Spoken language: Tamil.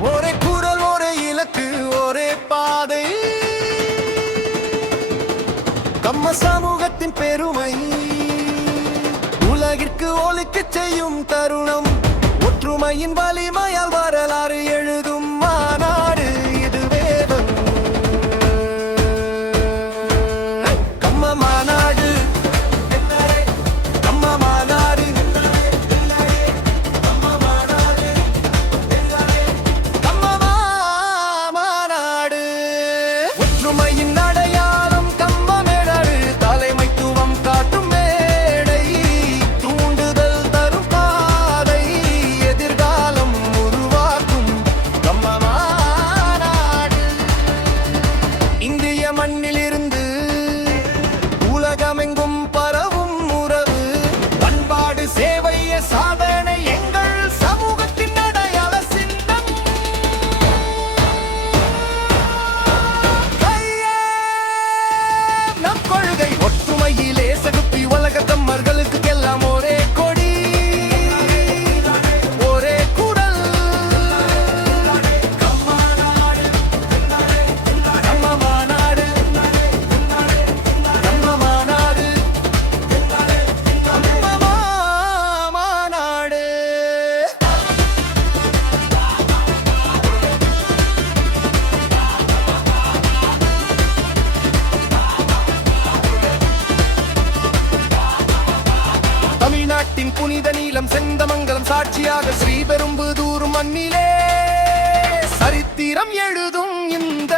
ஒரே குரல் ஒரே இலக்கு ஒரே பாதை. கம்ம சமூகத்தின் பெருமை. உலகிற்கு ஒழுக்க செய்யும் தருணம் ஒற்றுமையின் வலிமையால் நாட்டின் புனித நீளம் செந்தமங்கலம் சாட்சியாக ஸ்ரீபெரும்புதூர் மண்ணிலே சரித்திரம் எழுதும் இந்த